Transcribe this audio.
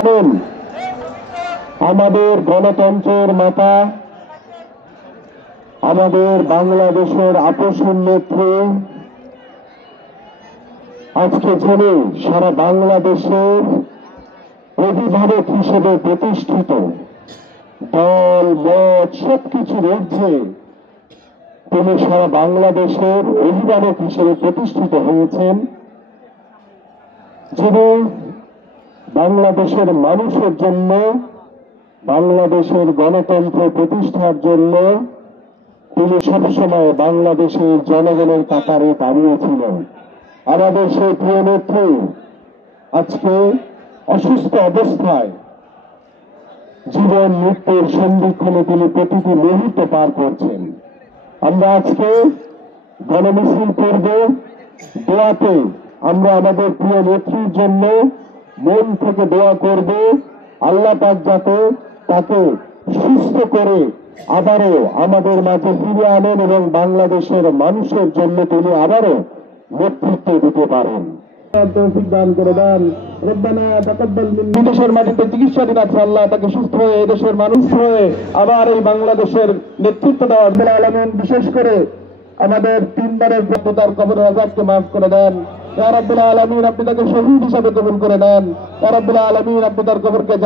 জানেন আমাদের গণতন্ত্রের মাতা, আমাদের বাংলাদেশের আপসীন নেত্রী আজকে যিনি সারা বাংলাদেশের অভিভাবক হিসেবে প্রতিষ্ঠিত, দল মত সবকিছুর ঊর্ধ্বে তিনি সারা বাংলাদেশের অভিভাবক হিসেবে প্রতিষ্ঠিত হয়েছেন, যিনি বাংলাদেশের মানুষের জন্য, বাংলাদেশের গণতন্ত্র প্রতিষ্ঠার জন্য তিনি সবসময় বাংলাদেশের জনগণের কাতারে দাঁড়িয়েছিলেন। আমাদের সেই প্রিয় নেত্রী আজকে অসুস্থ অবস্থায় জীবন মৃত্যুর সন্ধিক্ষণে তিনি প্রতিটি মুহূর্ত পার করছেন। আমরা আজকে গণমিছিল করব, দোয়াতে আমরা আমাদের প্রিয় নেত্রীর জন্য মন থেকে দোয়া করব, আল্লাহ পাক যাতে তাকে সুস্থ করে আবারও আমাদের মাঝে ফিরে আনেন এবং বাংলাদেশের মানুষের জন্য তিনি আবারও নেতৃত্ব দিতে পারেন। তৌফিক দান করে দেন। রব্বানা তাকাব্বাল মিন্না। বিদেশের মাটিতে চিকিৎসাধীন আছে, আল্লাহ তাকে সুস্থ হয়ে এদেশের মানুষ হয়ে আবার এই বাংলাদেশের নেতৃত্ব দেওয়া। রব্বুল আলামিন বিশেষ করে আমাদের তিনবারের তার কবরের আযাবকে মাফ করে দেন। ইয়া রাব্বুল আলামিন, আপনি তাকে শহীদ হিসাবে কবুল করে নেন। ইয়া রাব্বুল আলামিন, আপনি তার কবরকে